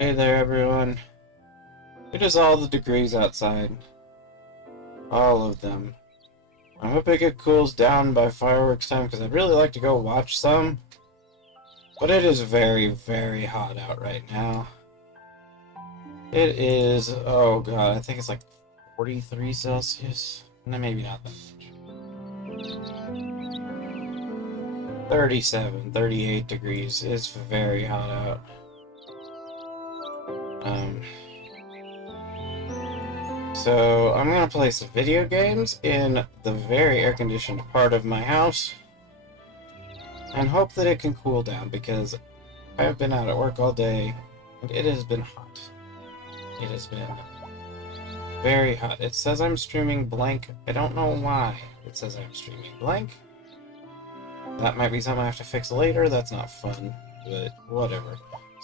Hey there, everyone. It is all the degrees outside. All of them. I hope it cools down by fireworks time, because I'd really like to go watch some. But it is very, very hot out right now. It is, oh god, I think it's like 43 Celsius. No, maybe not that much. 37, 38 degrees. It's very hot out. So I'm gonna play some video games in the very air-conditioned part of my house and hope that it can cool down, because I've been out at work all day and it has been hot. It has been very hot. It says I'm streaming blank. I don't know why it says I'm streaming blank. That might be something I have to fix later. That's not fun, but whatever.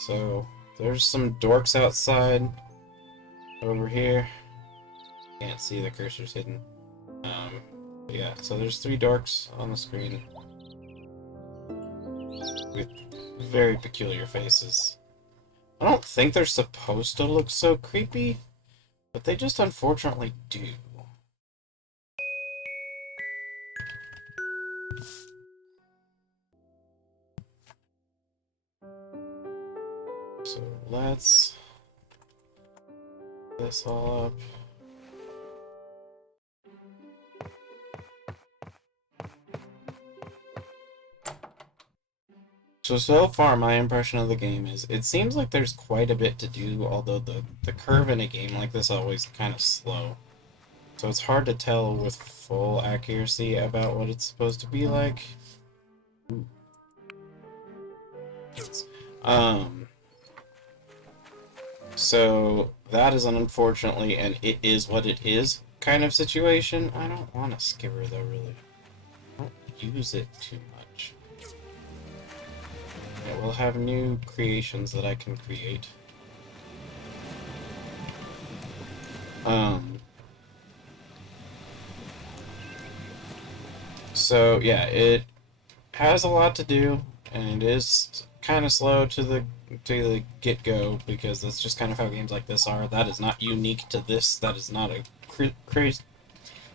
So there's some dorks outside over here. Can't see, the cursor's hidden. Yeah, so there's 3 dorks on the screen with very peculiar faces. I don't think they're supposed to look so creepy, but they just unfortunately do. So let's this all up. So far, my impression of the game is it seems like there's quite a bit to do, although the curve in a game like this is always kind of slow. So it's hard to tell with full accuracy about what it's supposed to be like. So that is unfortunately, and it is what it is kind of situation. I don't want a skipper though, really. I don't use it too much. Yeah, we'll have new creations that I can create. So yeah, it has a lot to do, and it is kind of slow to the get-go, because that's just kind of how games like this are. That is not unique to this. That is not a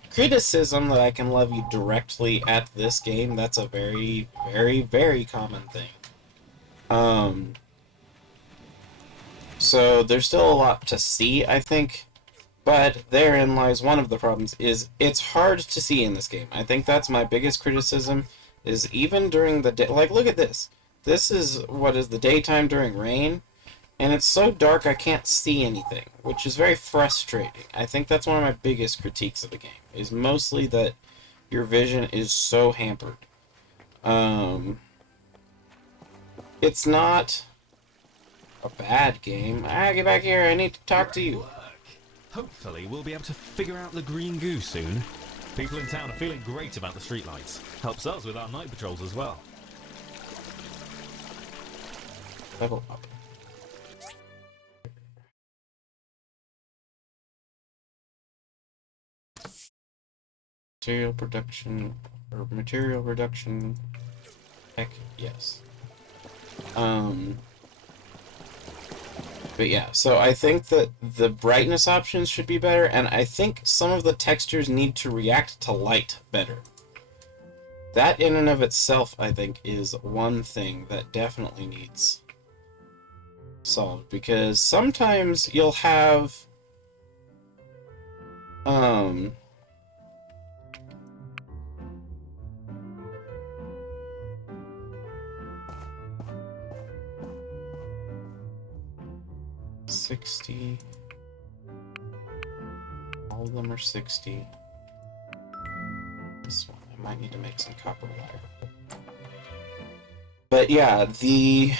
criticism that I can levy directly at this game. That's a very, very, very common thing. So there's still a lot to see, I think, but therein lies one of the problems, is it's hard to see in this game. I think that's my biggest criticism, is even during the day, like, look at this. This is what is the daytime during rain, and it's so dark I can't see anything, which is very frustrating. I think that's one of my biggest critiques of the game, is mostly that your vision is so hampered. It's not a bad game. Get back here, I need to talk to you. Hopefully we'll be able to figure out the green goo soon. People in town are feeling great about the streetlights. Helps us with our night patrols as well. Level up. Material production, or material reduction. Heck yes. But yeah, so I think that the brightness options should be better, and I think some of the textures need to react to light better. That in and of itself, I think, is one thing that definitely needs solved, because sometimes you'll have 60. All of them are 60. This one, I might need to make some copper wire. But yeah, the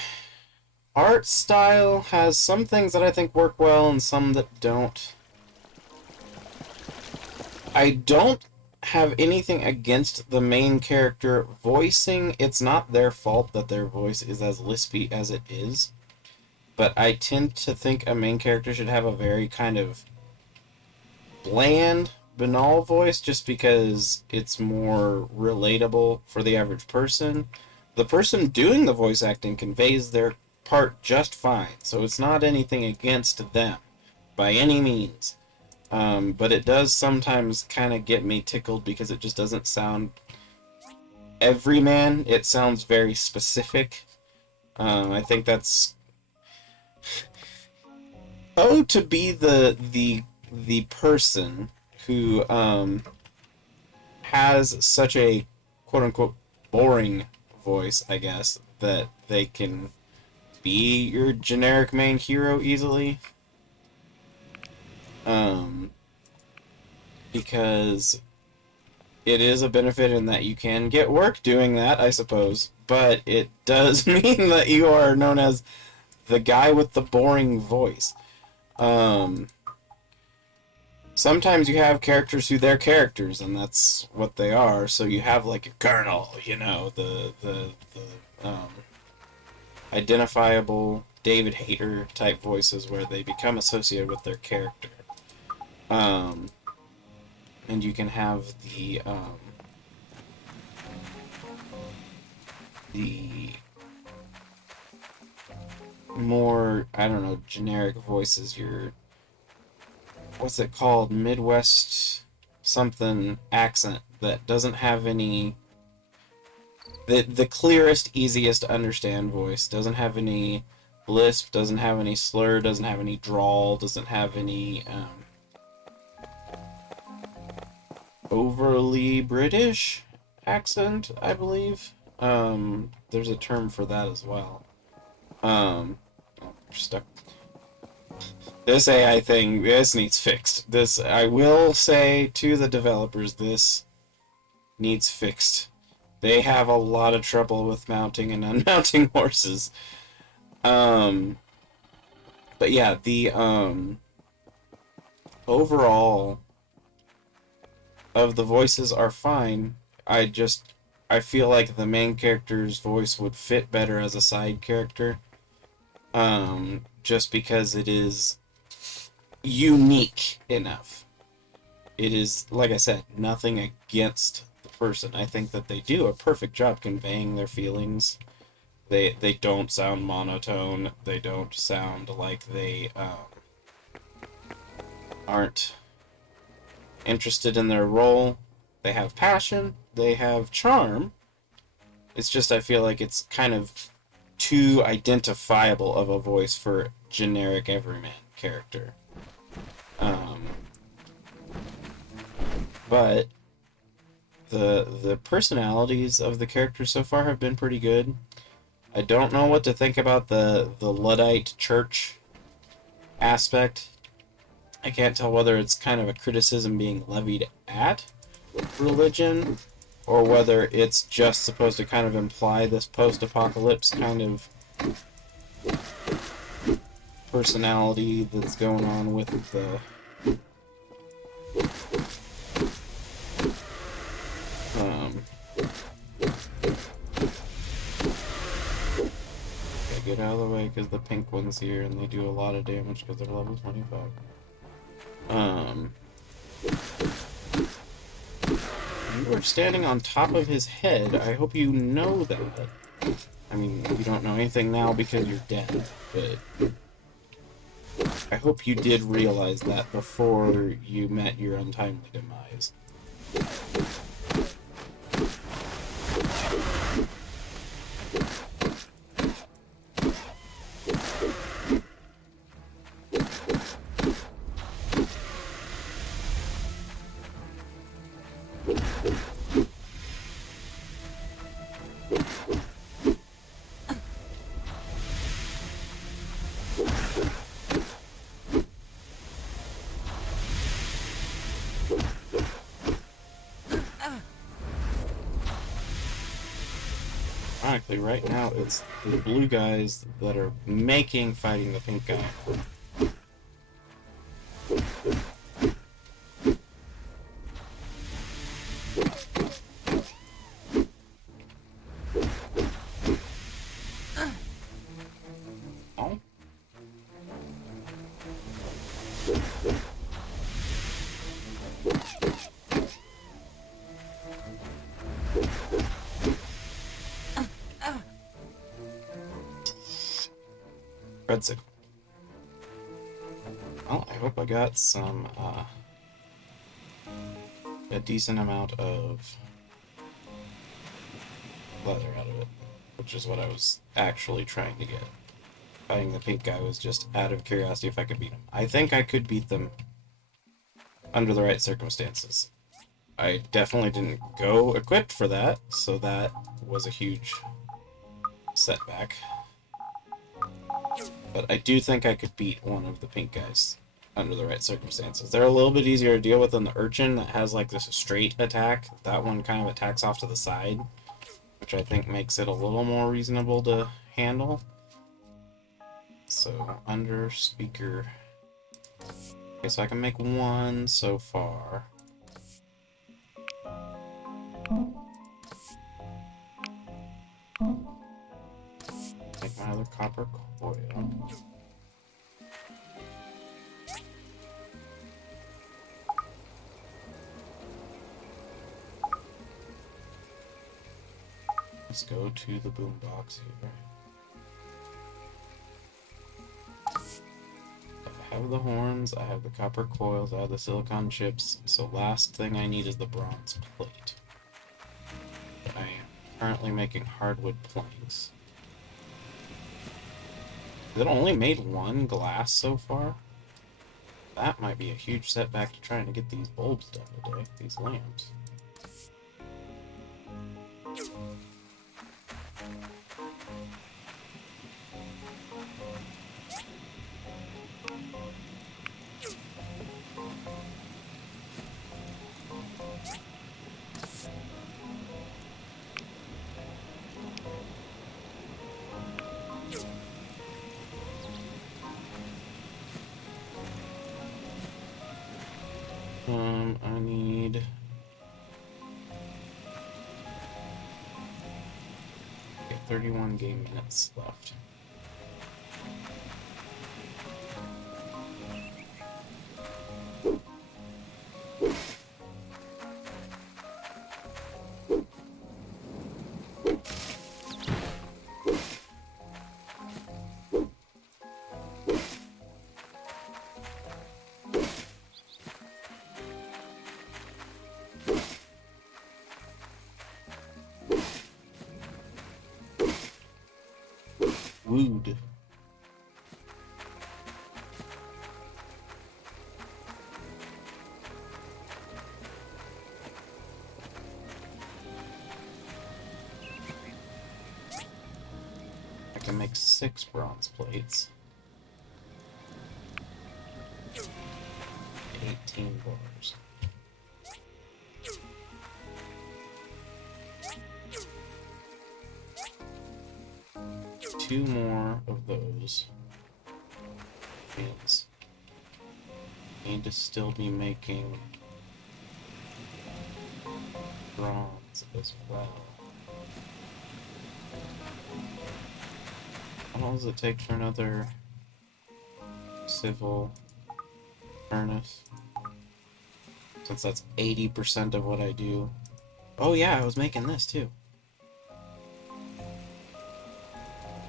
art style has some things that I think work well and some that don't. I don't have anything against the main character voicing. It's not their fault that their voice is as lispy as it is. But I tend to think a main character should have a very kind of bland, banal voice, just because it's more relatable for the average person. The person doing the voice acting conveys their part just fine, so it's not anything against them by any means. But it does sometimes kind of get me tickled because it just doesn't sound everyman. It sounds very specific. I think that's to be the person who has such a quote unquote boring voice, I guess, that they can be your generic main hero easily. Because it is a benefit in that you can get work doing that, I suppose, but it does mean that you are known as the guy with the boring voice. Sometimes you have characters who they're characters, and that's what they are. So you have like a colonel, you know, the identifiable David Hayter type voices where they become associated with their character. And you can have the more, I don't know, generic voices. Your, what's it called? Midwest something accent that doesn't have any, the clearest, easiest to understand voice. Doesn't have any lisp, doesn't have any slur, doesn't have any drawl, doesn't have any overly British accent, I believe. There's a term for that as well. Oh, stuck. This AI thing, this needs fixed. This, I will say to the developers, this needs fixed. They have a lot of trouble with mounting and unmounting horses. But yeah, the overall of the voices are fine. I feel like the main character's voice would fit better as a side character. Just because it is unique enough. It is, like I said, nothing against the person. I think that they do a perfect job conveying their feelings. They don't sound monotone. They don't sound like they aren't interested in their role. They have passion. They have charm. It's just, I feel like it's kind of too identifiable of a voice for generic everyman character. But the personalities of the characters so far have been pretty good. I don't know what to think about the Luddite church aspect. I can't tell whether it's kind of a criticism being levied at religion, or whether it's just supposed to kind of imply this post-apocalypse kind of personality that's going on with the okay, get out of the way because the pink one's here and they do a lot of damage because they're level 25. You are standing on top of his head. I hope you know that. I mean, you don't know anything now because you're dead, but I hope you did realize that before you met your untimely demise. Ironically, right now it's the blue guys that are making fighting the pink guy. Oh. let's see. Well, I hope I got some, a decent amount of leather out of it, which is what I was actually trying to get. Fighting the pink guy was just out of curiosity if I could beat him. I think I could beat them under the right circumstances. I definitely didn't go equipped for that, so that was a huge setback. But I do think I could beat one of the pink guys under the right circumstances. They're a little bit easier to deal with than the urchin that has like this straight attack. That one kind of attacks off to the side, which I think makes it a little more reasonable to handle. So, under speaker. Okay, so I can make one so far. Make my other copper coil. Let's go to the boombox here. I have the horns, I have the copper coils, I have the silicon chips, so last thing I need is the bronze plate. I am currently making hardwood planks. Has it only made one glass so far? That might be a huge setback to trying to get these bulbs done today, these lamps. I need... Okay, 31 game minutes left. Wood. I can make 6 bronze plates. 18 bars. Two more of those. Means need to still be making bronze as well. How long does it take for another civil furnace? Since that's 80% of what I do. Oh yeah, I was making this too.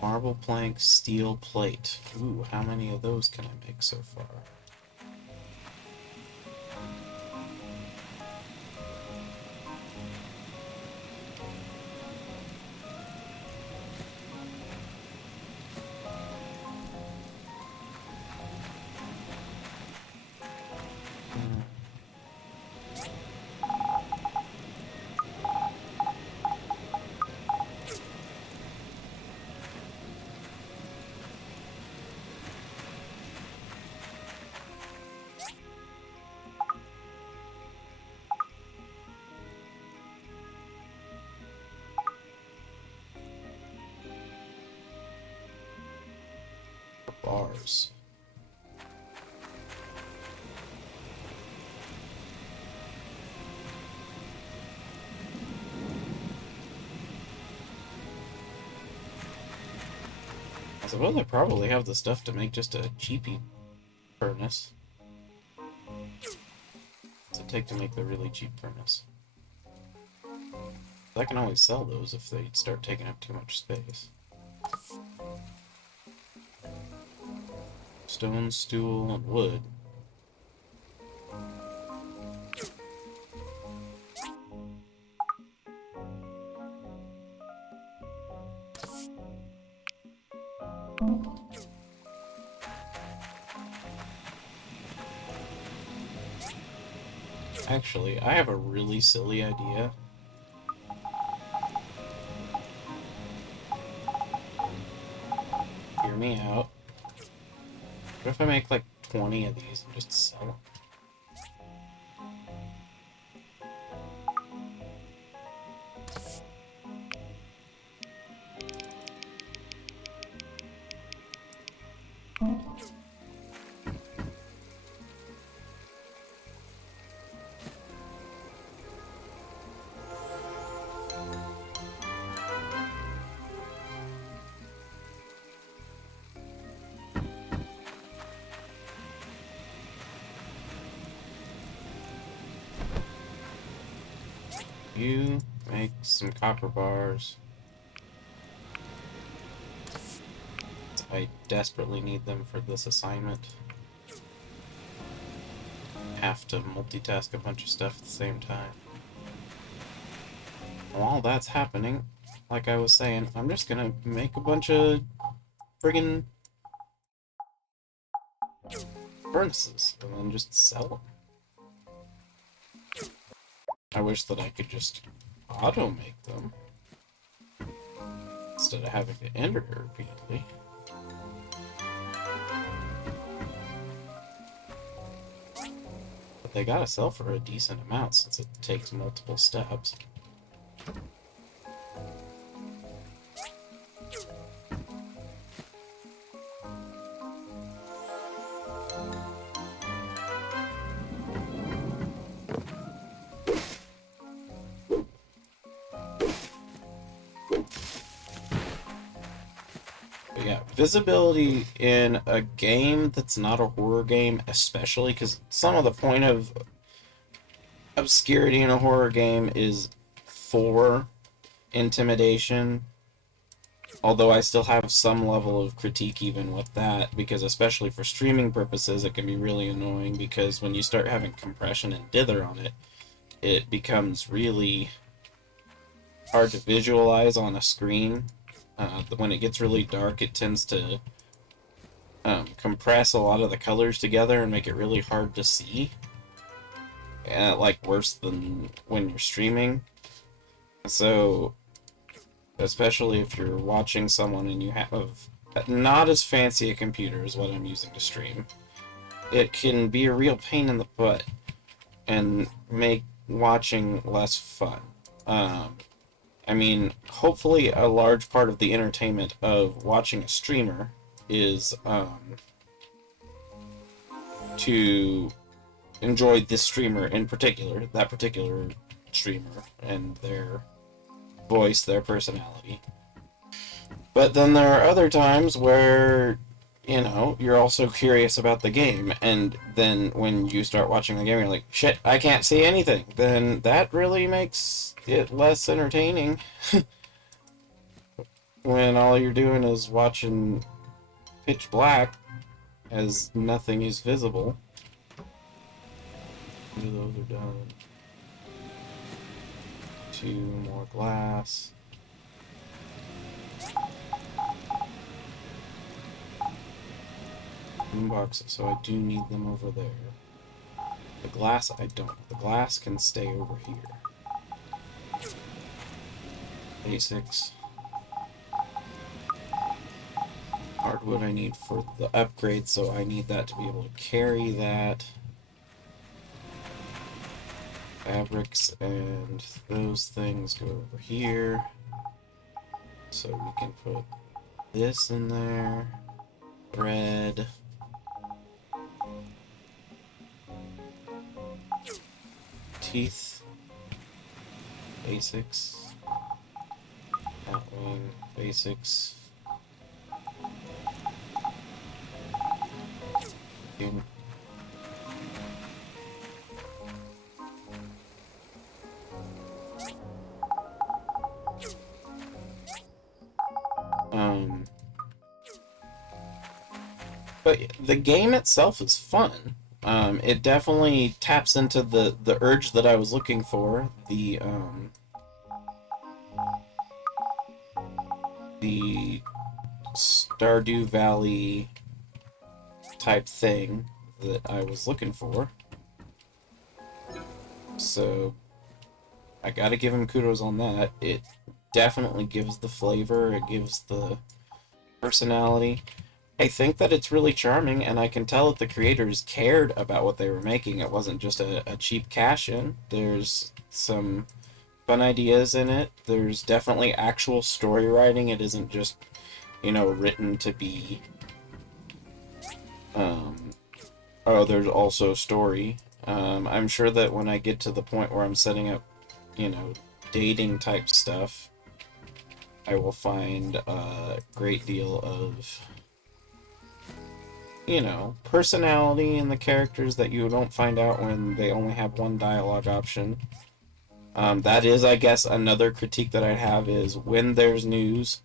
Marble plank, steel plate. Ooh, how many of those can I make so far? Bars. I suppose I probably have the stuff to make just a cheapy furnace. What's it take to make the really cheap furnace? I can always sell those if they start taking up too much space. Stone, stool, and wood. Actually, I have a really silly idea. Hear me out. What if I make like 20 of these and just sell them? You make some copper bars. I desperately need them for this assignment. Have to multitask a bunch of stuff at the same time. While that's happening, like I was saying, I'm just gonna make a bunch of friggin' furnaces and then just sell them. I wish that I could just auto-make them instead of having to enter it repeatedly. But they gotta sell for a decent amount since it takes multiple steps. But yeah, visibility in a game that's not a horror game, especially because some of the point of obscurity in a horror game is for intimidation. Although I still have some level of critique even with that, because especially for streaming purposes, it can be really annoying because when you start having compression and dither on it, it becomes really hard to visualize on a screen. When it gets really dark, it tends to compress a lot of the colors together and make it really hard to see. And like worse than when you're streaming. So, especially if you're watching someone and you have not as fancy a computer as what I'm using to stream, it can be a real pain in the butt and make watching less fun. I mean, hopefully a large part of the entertainment of watching a streamer is to enjoy this streamer in particular, that particular streamer, and their voice, their personality. But then there are other times where, you know, you're also curious about the game, and then when you start watching the game, you're like, shit, I can't see anything. Then that really makes it less entertaining. When all you're doing is watching pitch black as nothing is visible. Those are done. 2 more glass. Boxes, so I do need them over there. The glass, I don't. The glass can stay over here. Basics. Hardwood I need for the upgrade, so I need that to be able to carry that. Fabrics and those things go over here. So we can put this in there. Thread. Teeth. Basics. Batwing. Basics. Game. but the game itself is fun. It definitely taps into the urge that I was looking for. The Stardew Valley type thing that I was looking for. So I gotta give him kudos on that. It definitely gives the flavor, it gives the personality. I think that it's really charming, and I can tell that the creators cared about what they were making. It wasn't just a cheap cash-in. There's some fun ideas in it. There's definitely actual story writing. It isn't just, written to be, oh, there's also story. I'm sure that when I get to the point where I'm setting up, dating type stuff, I will find a great deal of, personality in the characters that you don't find out when they only have one dialogue option. That is, I guess, another critique that I have is when there's news,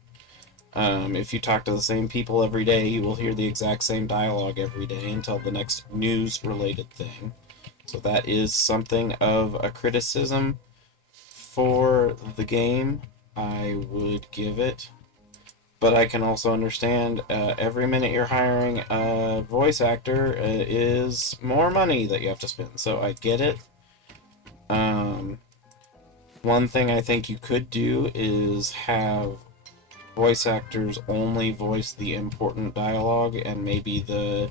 if you talk to the same people every day, you will hear the exact same dialogue every day until the next news-related thing. So that is something of a criticism for the game, I would give it. But I can also understand every minute you're hiring a voice actor is more money that you have to spend. So I get it. One thing I think you could do is have voice actors only voice the important dialogue and maybe the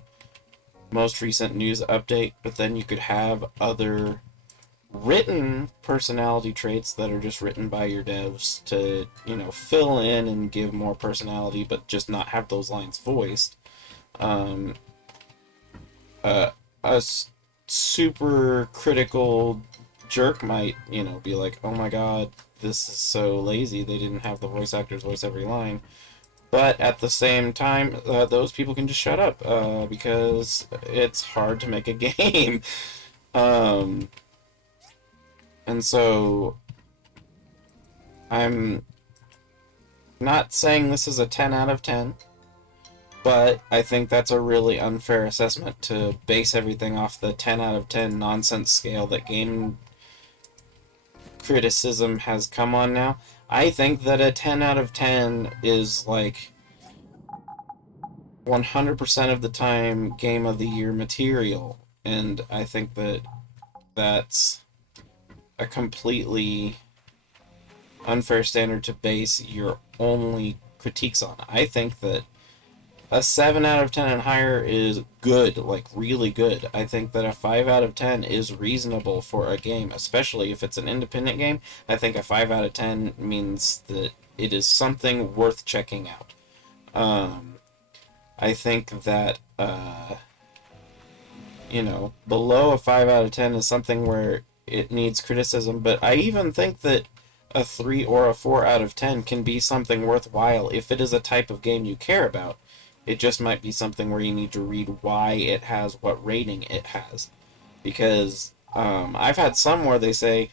most recent news update, but then you could have other written personality traits that are just written by your devs to, fill in and give more personality, but just not have those lines voiced. A super critical jerk might, be like, oh my god, this is so lazy, they didn't have the voice actors voice every line. But at the same time, those people can just shut up, because it's hard to make a game. And so, I'm not saying this is a 10 out of 10, but I think that's a really unfair assessment to base everything off the 10 out of 10 nonsense scale that game criticism has come on now. I think that a 10 out of 10 is like 100% of the time Game of the Year material, and I think that that's a completely unfair standard to base your only critiques on. I think that a 7 out of 10 and higher is good, like really good. I think that a 5 out of 10 is reasonable for a game, especially if it's an independent game. I think a 5 out of 10 means that it is something worth checking out. I think that, below a 5 out of 10 is something where it needs criticism, but I even think that a 3 or a 4 out of 10 can be something worthwhile if it is a type of game you care about. It just might be something where you need to read why it has what rating it has. Because I've had some where they say,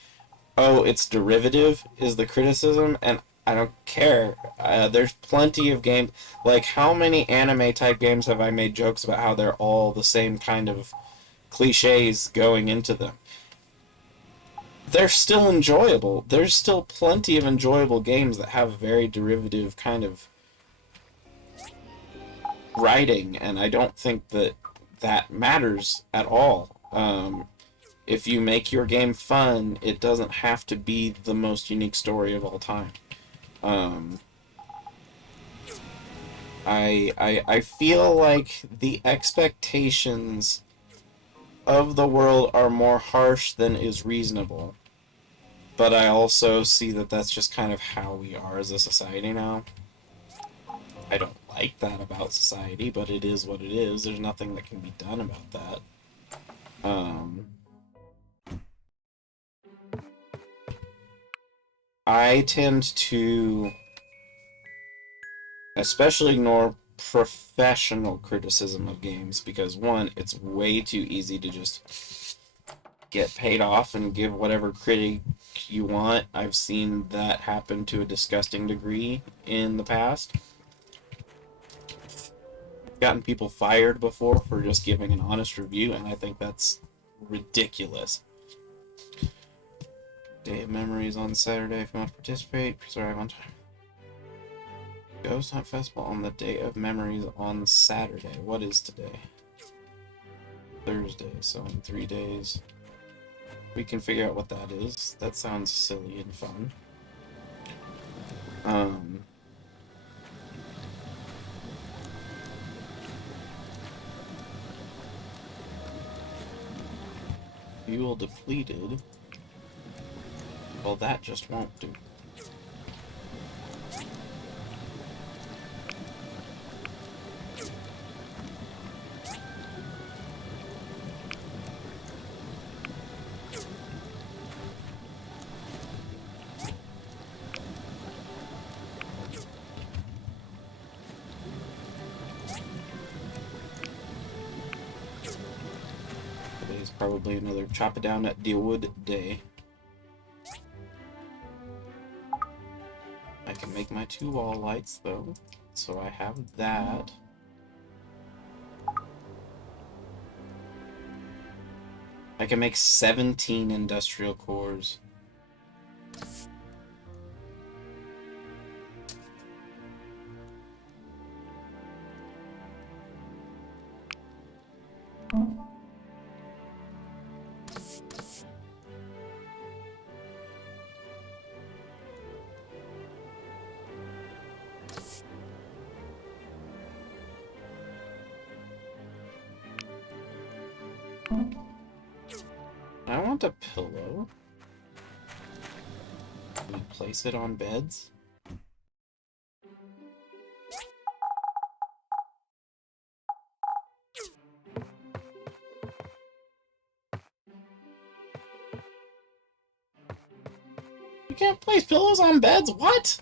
oh, it's derivative is the criticism, and I don't care. There's plenty of games. Like, how many anime type games have I made jokes about how they're all the same kind of cliches going into them? They're still enjoyable. There's still plenty of enjoyable games that have very derivative kind of writing, and I don't think that that matters at all. If you make your game fun, it doesn't have to be the most unique story of all time. I feel like the expectations of the world are more harsh than is reasonable. But I also see that that's just kind of how we are as a society now. I don't like that about society, but it is what it is. There's nothing that can be done about that. I tend to especially ignore professional criticism of games because, one, it's way too easy to just get paid off and give whatever critic you want. I've seen that happen to a disgusting degree in the past. gotten people fired before for just giving an honest review, and I think that's ridiculous. Day of Memories on Saturday. If you want to participate, sorry, on time. Ghost Hunt Festival on the Day of Memories on Saturday. What is today? Thursday, so in 3 days. We can figure out what that is. That sounds silly and fun. Fuel depleted. Well, that just won't do. Today's probably another chop it down at the wood day. I can make my 2 wall lights though, so I have that. I can make 17 industrial cores. I want a pillow. Can we place it on beds? You can't place pillows on beds? What?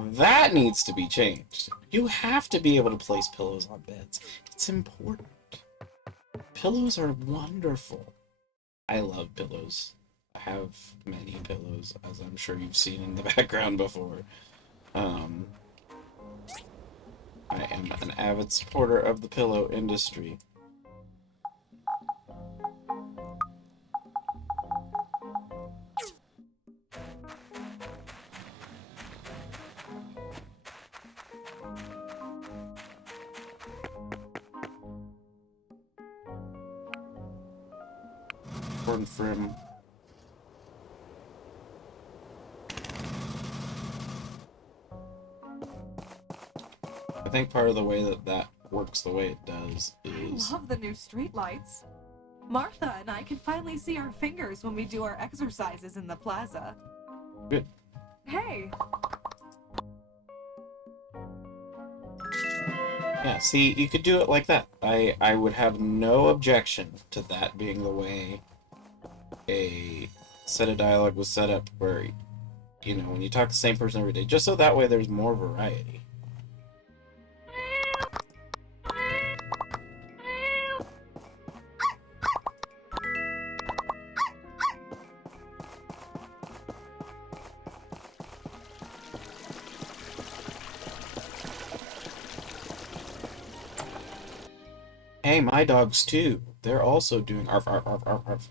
That needs to be changed. You have to be able to place pillows on beds. It's important. Pillows are wonderful. I love pillows. I have many pillows, as I'm sure you've seen in the background before. I am an avid supporter of the pillow industry. Important for him. I think part of the way that works the way it does is... I love the new streetlights. Martha and I can finally see our fingers when we do our exercises in the plaza. Good. Hey! Yeah, see, you could do it like that. I would have no objection to that being the way a set of dialogue was set up, where, you know, when you talk to the same person every day, just so that way there's more variety. Hey, my dogs too. They're also doing arf arf arf arf arf.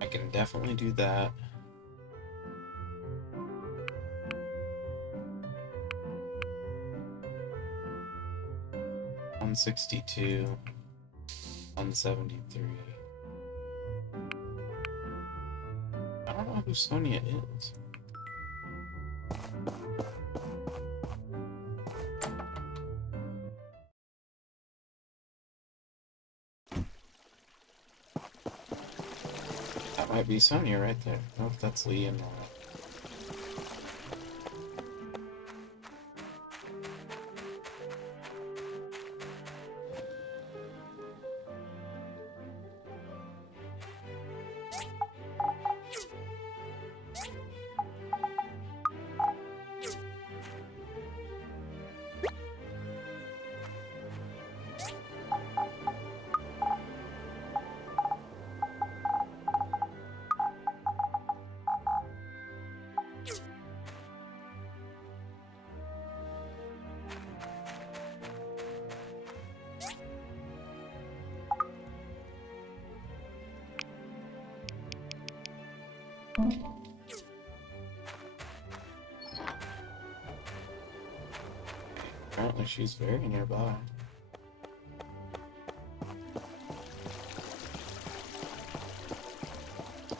I can definitely do that. $162, $173. I don't know who Sonia is. That might be Sonia right there. Oh, that's Lee and Laura. Apparently she's very nearby.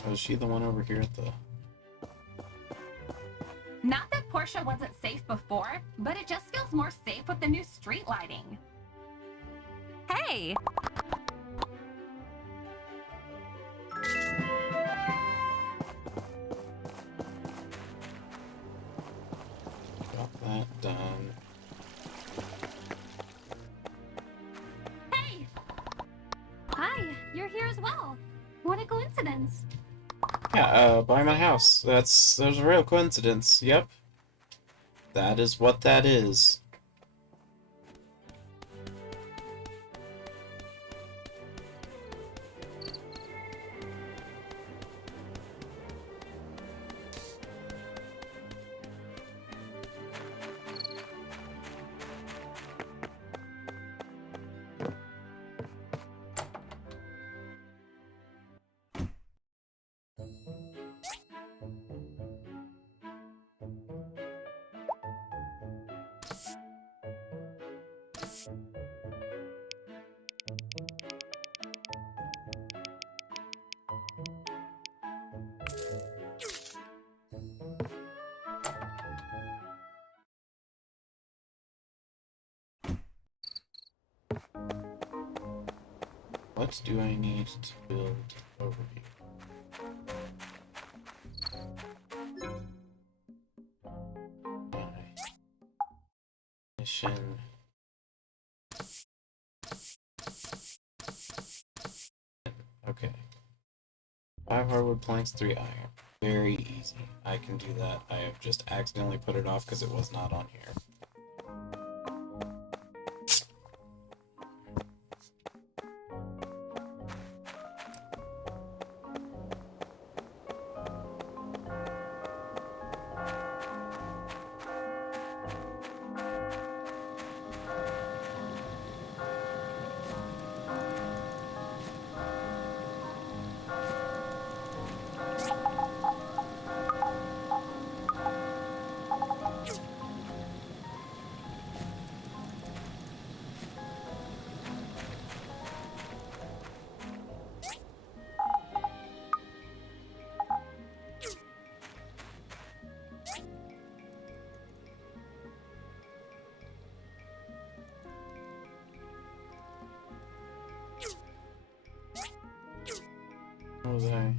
Oh, is she the one over here at the... Not that Portia wasn't safe before, but it just feels more safe with the new street lighting. Hey! Got that done. Hey! Hi, you're here as well. What a coincidence. Yeah, buy my house. There's a real coincidence. Yep. That is what that is. What do I need to build over here? My mission. Okay. 5 hardwood planks, 3 iron. Very easy. I can do that. I have just accidentally put it off because it was not on here. What was I?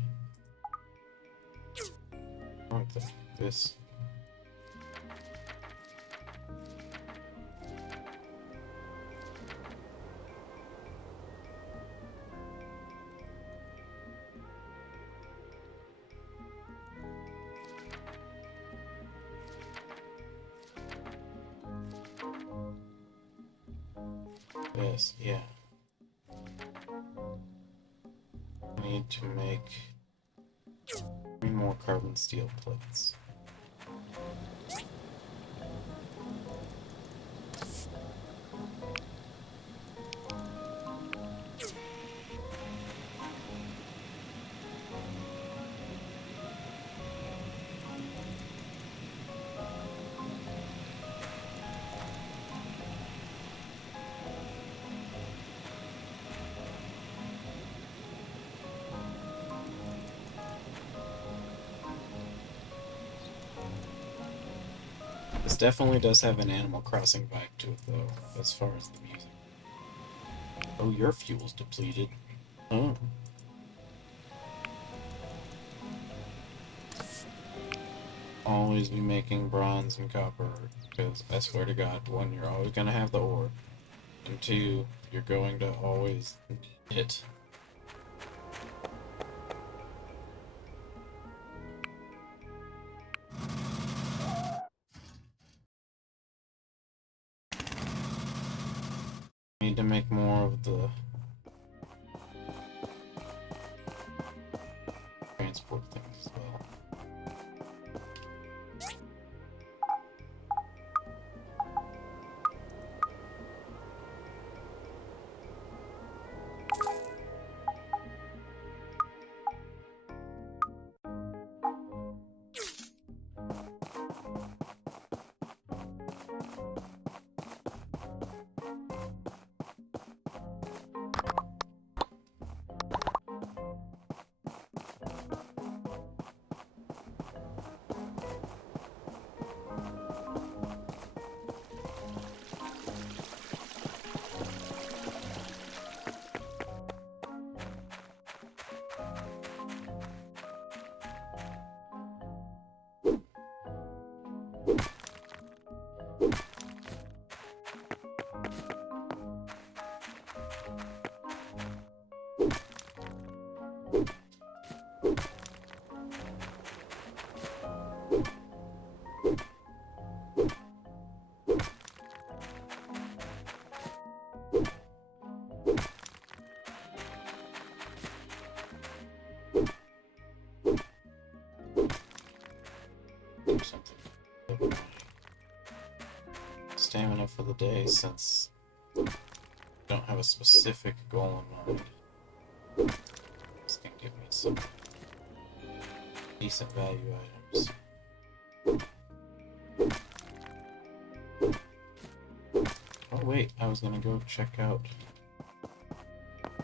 Want this. This, yeah. I need to make 3 more carbon steel plates. This definitely does have an Animal Crossing vibe to it, though, as far as the music. Oh, your fuel's depleted. Oh. Always be making bronze and copper, because I swear to God, 1, you're always gonna have the ore, and 2, you're going to always need it. Need to make more of the transport things as well. stamina for the day since I don't have a specific goal in mind. This can give me some decent value items. Oh wait, I was gonna go check out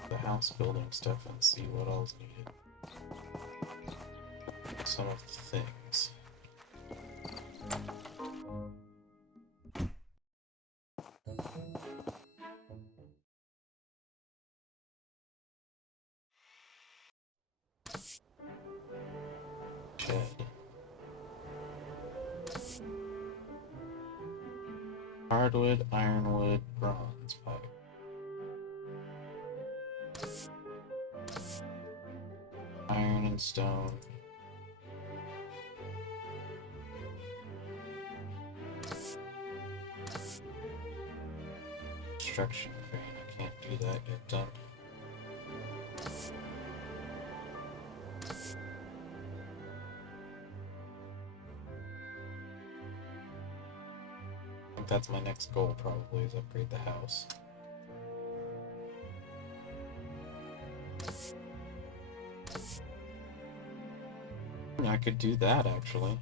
the house building stuff and see what else needed. Some of the things. Shed. Hardwood, ironwood, bronze pipe. Iron and stone. Construction crane, I can't do that yet, done. I think that's my next goal probably, is upgrade the house. I could do that actually.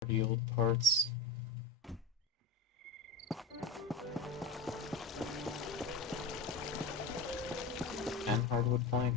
Pretty old parts. And hardwood plank.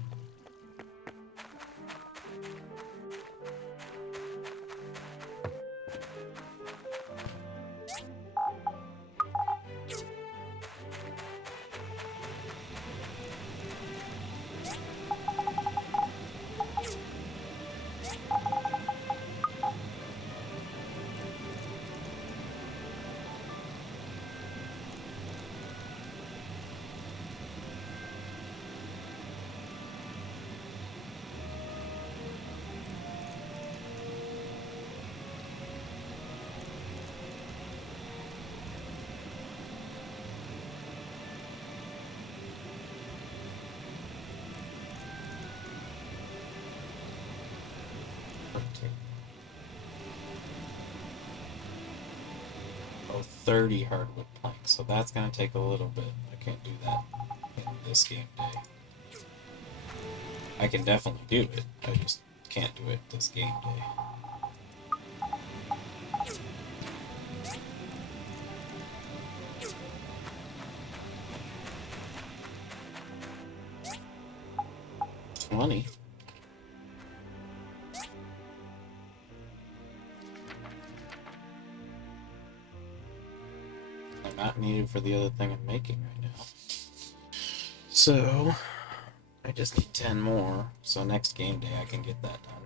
Oh, 30 hardwood planks, so that's gonna take a little bit. I can't do that in this game day. I can definitely do it, I just can't do it this game day. $20. Not needed for the other thing I'm making right now. So, I just need 10 more, so next game day I can get that done.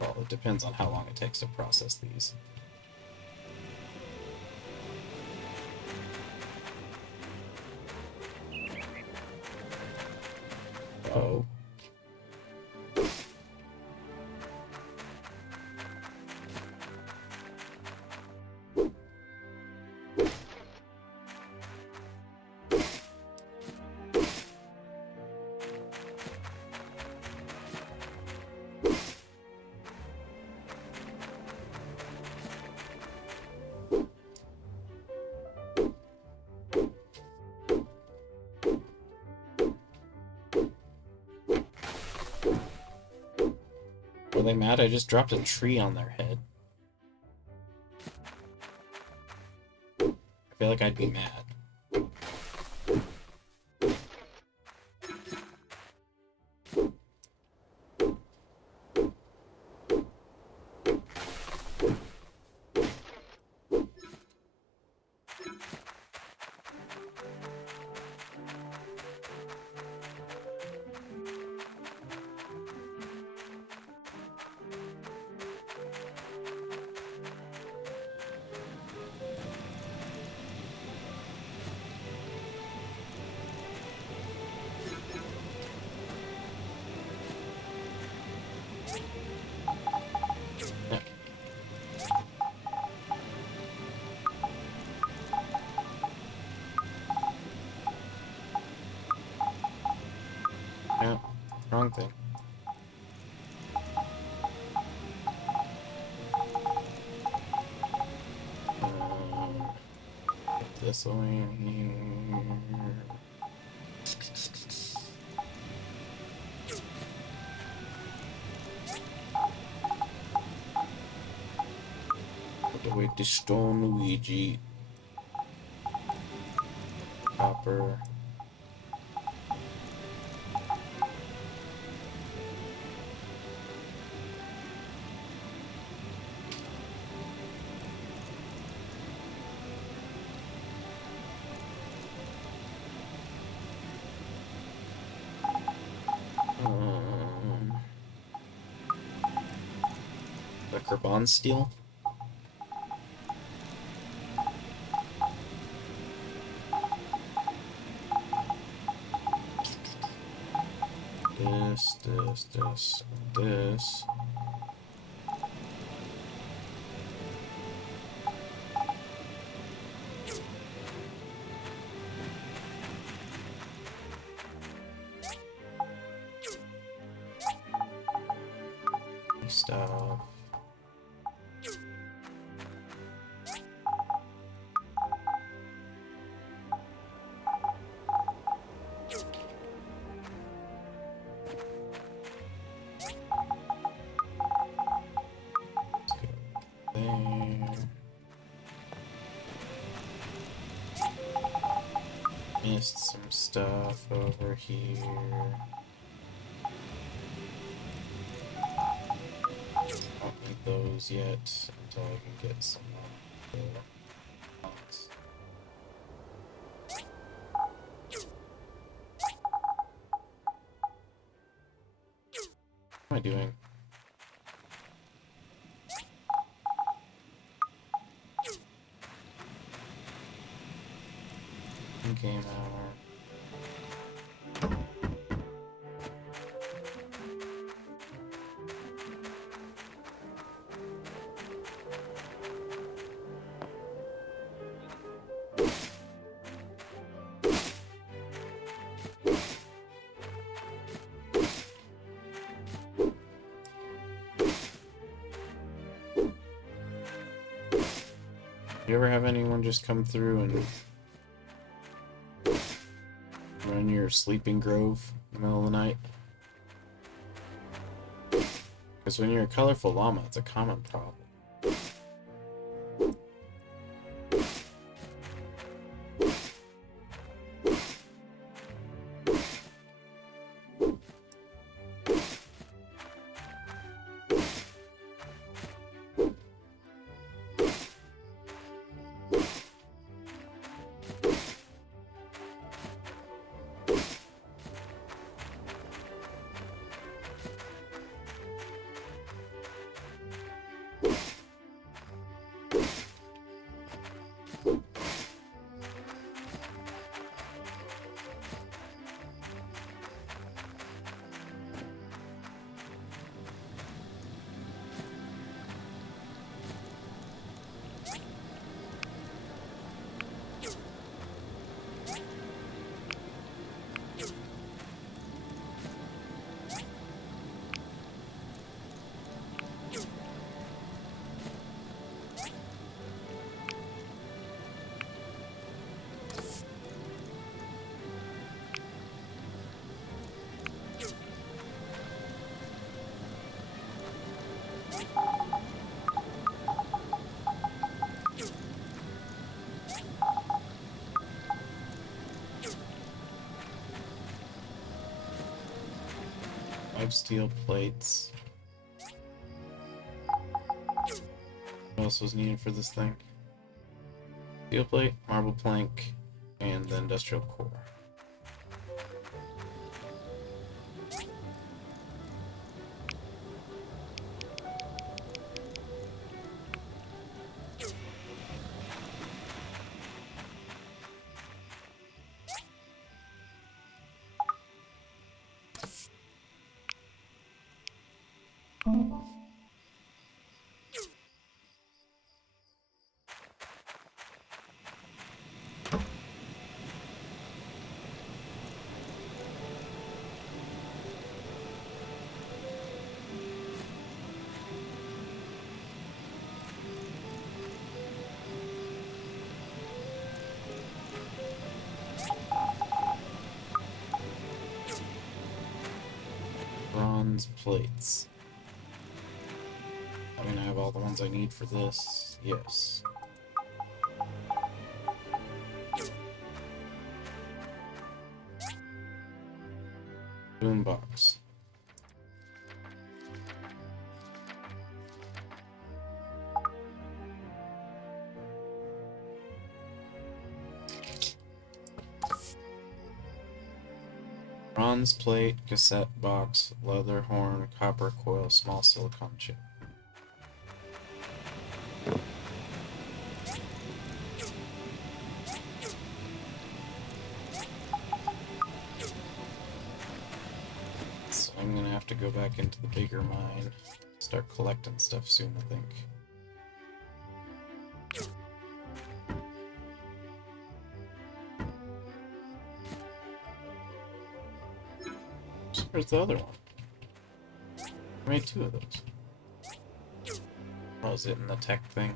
Well, it depends on how long it takes to process these. Oh. Were they mad? I just dropped a tree on their head. I feel like I'd be mad. wrong thing. Put this away in here. Put away the stone Luigi. Copper. The carbon steel. This. Stuff. Missed some stuff over here. Don't need those yet until I can get some blocks. What am I doing? Game hour. You ever have anyone just come through and run your sleeping grove in the middle of the night? Because when you're a colorful llama, it's a common problem. Steel plates. What else was needed for this thing? Steel plate, marble plank, and the industrial core. bronze plates. I mean, I have all the ones I need for this. Yes. Boombox. Bronze plate, cassette box, leather horn, copper coil, small silicon chip. So I'm gonna have to go back into the bigger mine. Start collecting stuff soon, I think. So where's the other one? I made 2 of those. Oh, is it in the tech thing?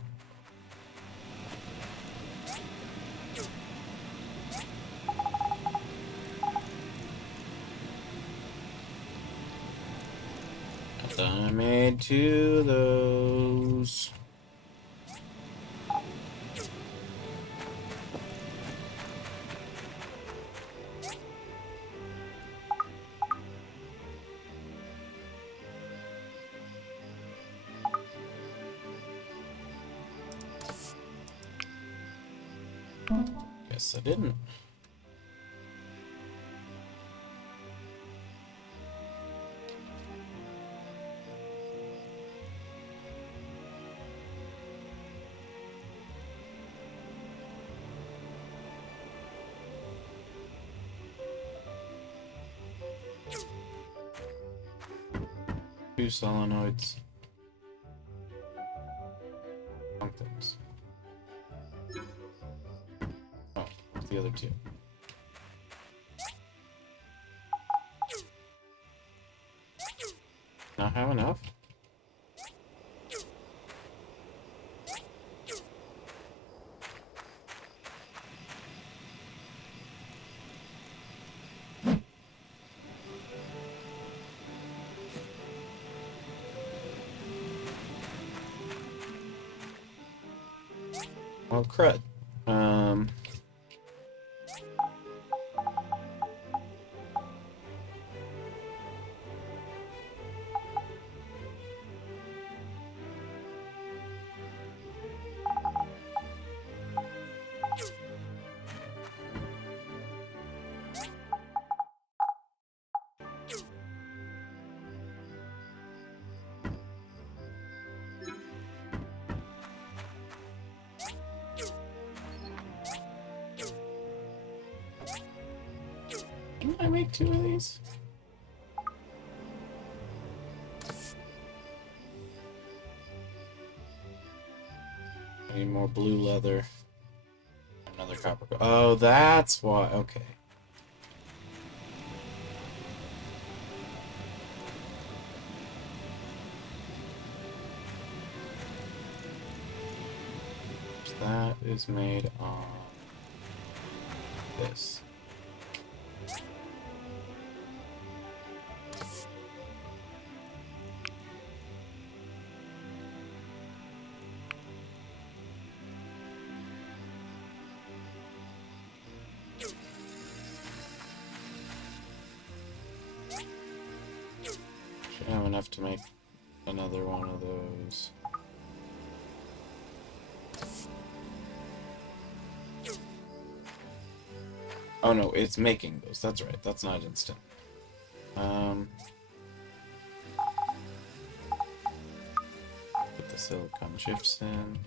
I made 2 of those. Guess I didn't. Two solenoids. Wrong things. Oh, what's the other 2? Not have enough? Well, crud. Didn't I make 2 of these? I need more blue leather. Another copper. Oh, that's why. Okay. That is made on this. Should have enough to make another one of those. Oh no, it's making those. That's right. That's not instant. Put the silicon chips in.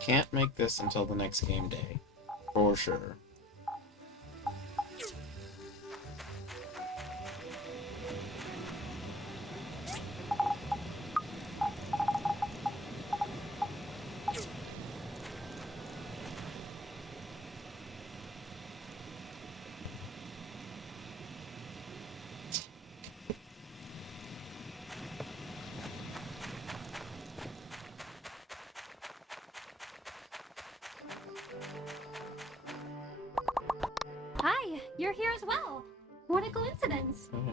Can't make this until the next game day. For sure. you're here as well. What a coincidence. Yeah,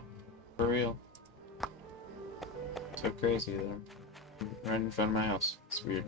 for real. So crazy though. Right in front of my house. It's weird.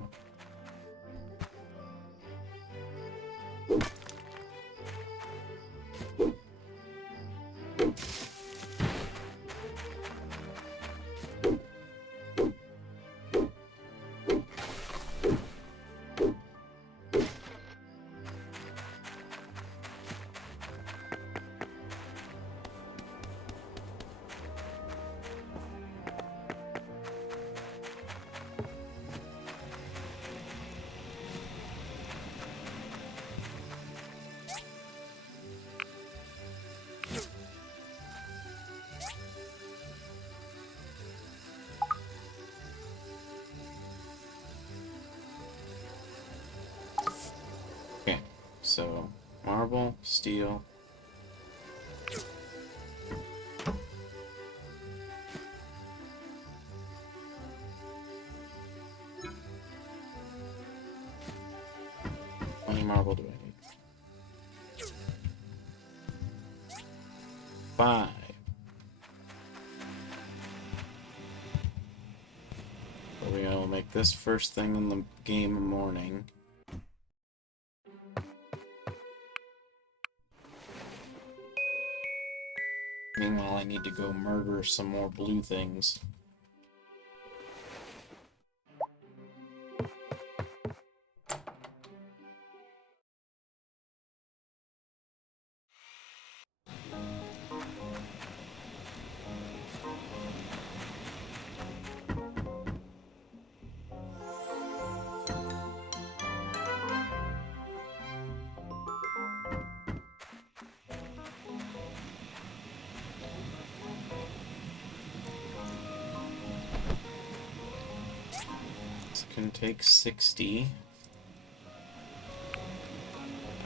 Okay, so marble, steel. How many marble do I need? 5. So we'll make this first thing in the game morning. Meanwhile, I need to go murder some more blue things. This can take 60.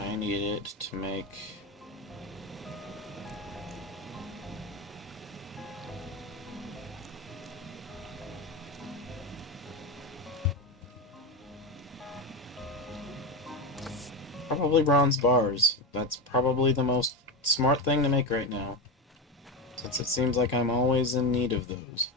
I need it to make... probably bronze bars. That's probably the most smart thing to make right now, since it seems like I'm always in need of those.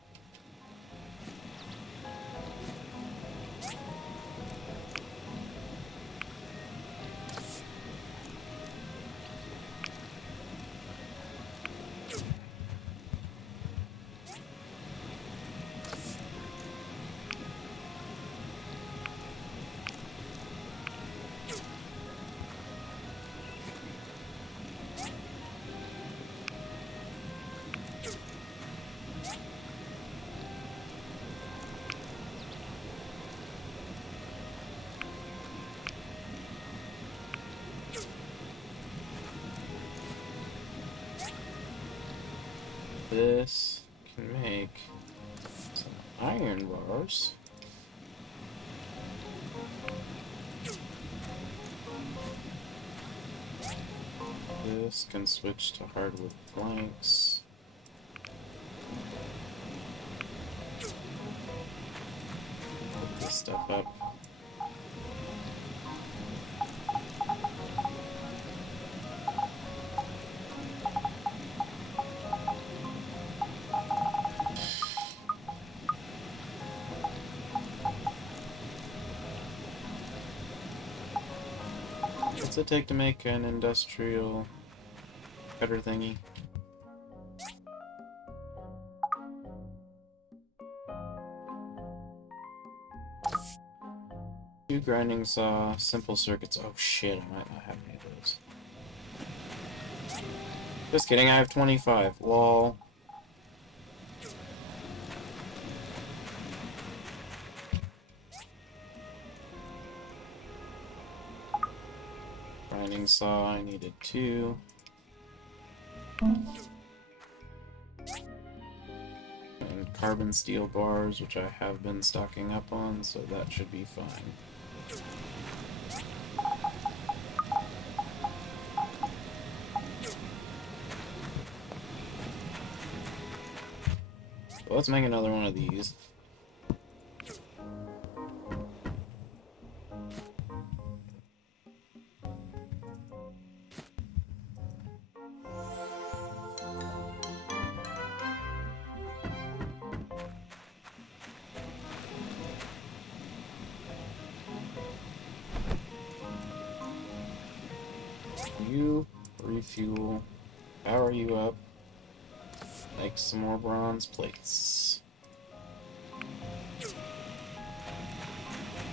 This can make some iron bars. This can switch to hardwood planks. Put this stuff up. What's it take to make an industrial cutter thingy? Two grinding saw, simple circuits. Oh shit, I might not have any of those. Just kidding, I have 25. Lol. Grinding saw, I needed 2. And carbon steel bars, which I have been stocking up on, so that should be fine. So let's make another one of these. refuel, power you up, make some more bronze plates.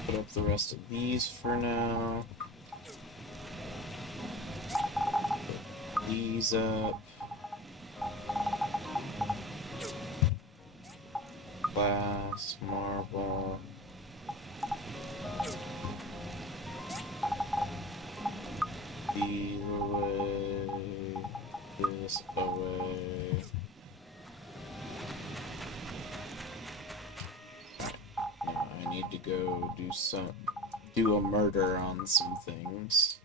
Put up the rest of these for now. Put these up. Glass, marble. These away. This away. Now I need to go do a murder on some things.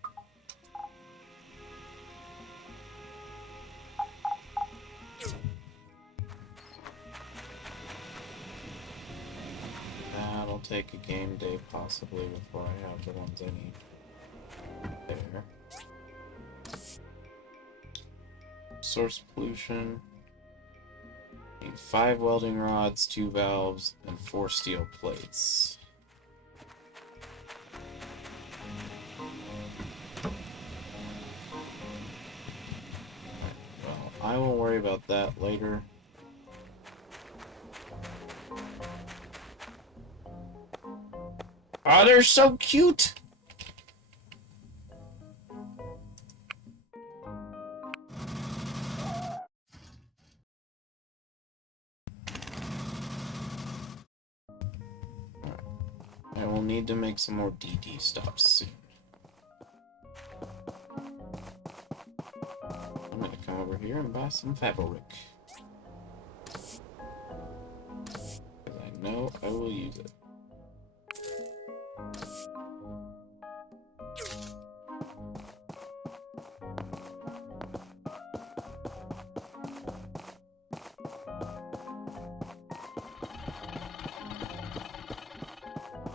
That'll take a game day possibly before I have the ones I need there. Source pollution. Need 5 welding rods, 2 valves, and 4 steel plates. Well, I will worry about that later. Oh, they're so cute! I will need to make some more DD stops soon. I'm gonna come over here and buy some fabric. Because I know I will use it.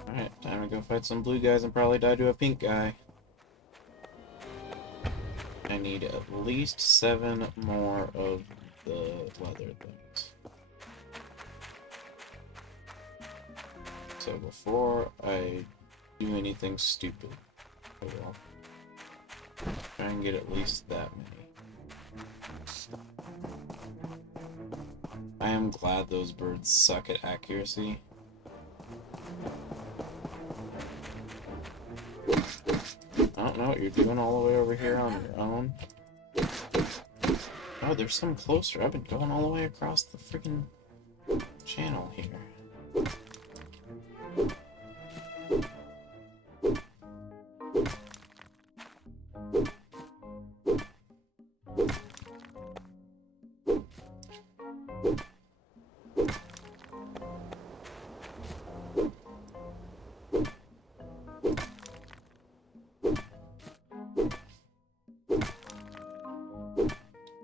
Alright, time to go fight some blue guys and probably die to a pink guy. I need at least 7 more of the leather things. So before I do anything stupid, I will try and get at least that many. I am glad those birds suck at accuracy. I don't know what you're doing all the way over here on your own. Oh, there's some closer. I've been going all the way across the freaking channel here.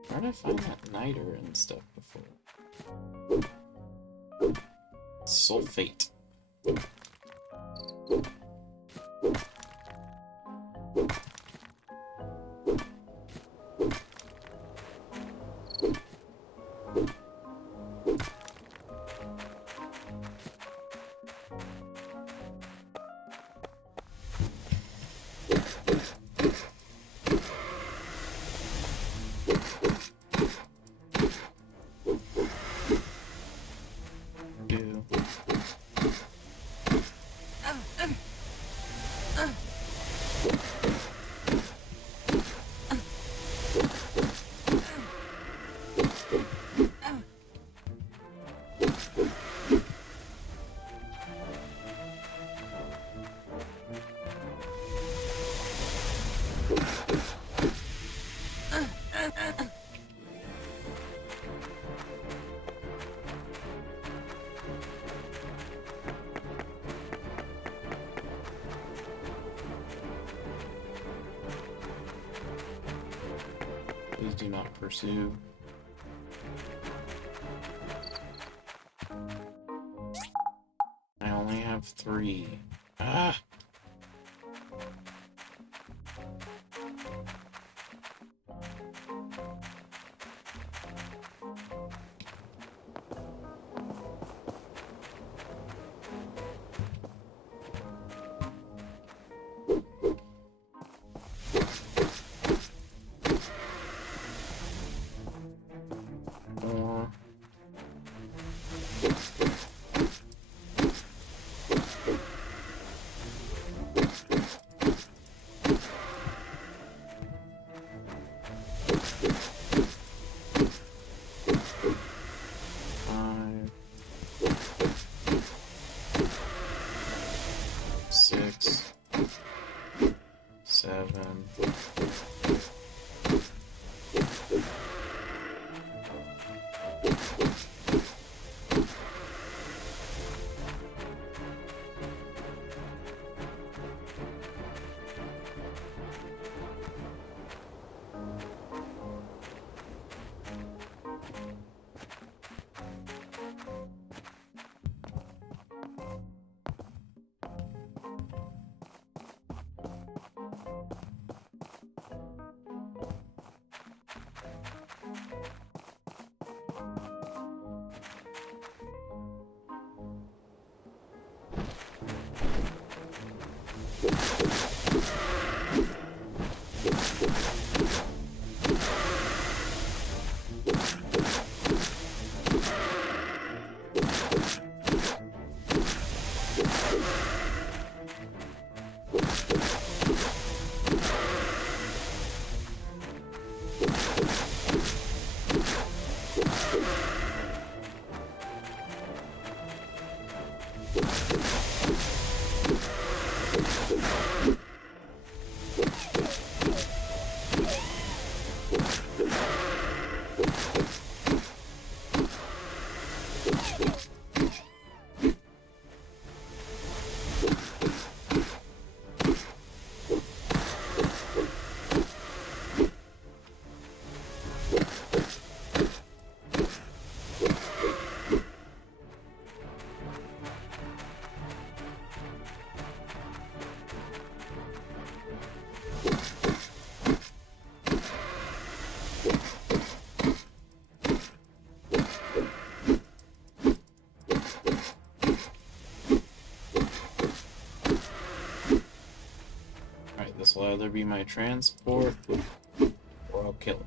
Where did I find that niter and stuff before? Sulfate. Please do not pursue. I only have 3. Ah! Five, 6, 7. Alright, this will either be my transport or I'll kill it.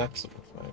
Flexible fiber.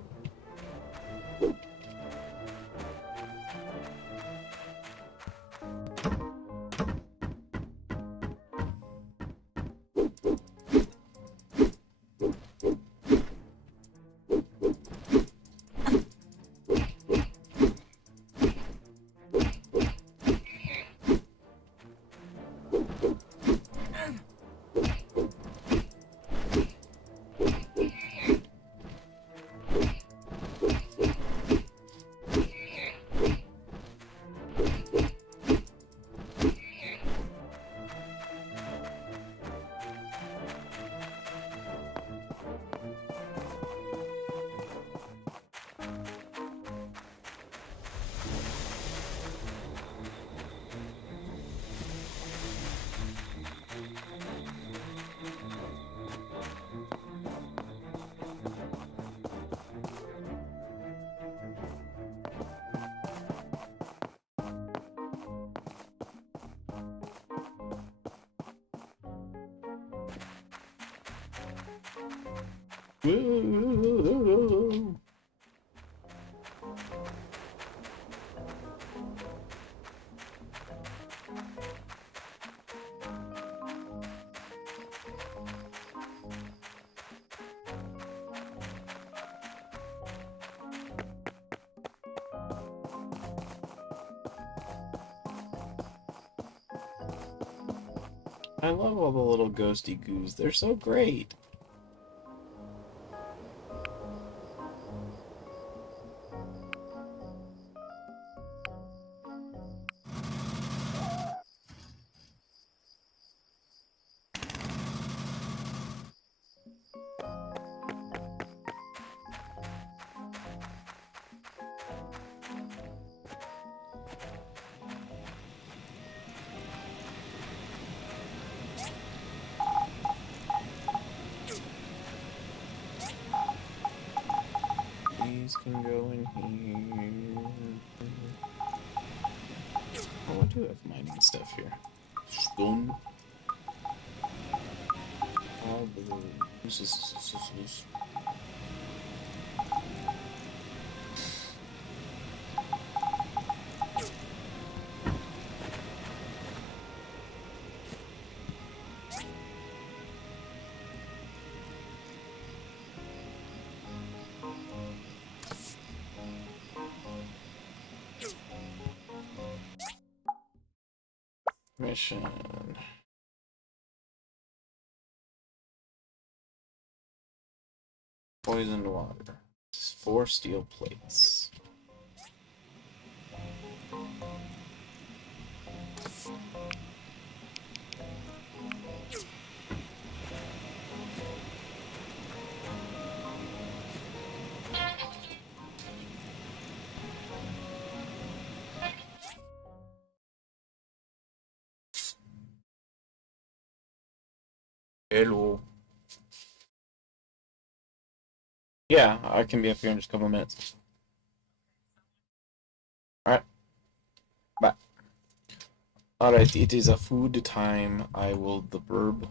Woo! I love all the little ghosty goos. They're so great. These can go in here. Oh, I do have mining stuff here. Stone. This is mission. Poisoned water. 4 steel plates. Hello. Yeah, I can be up here in just a couple of minutes. Alright. Bye. Alright, it is a food time. I will the burb.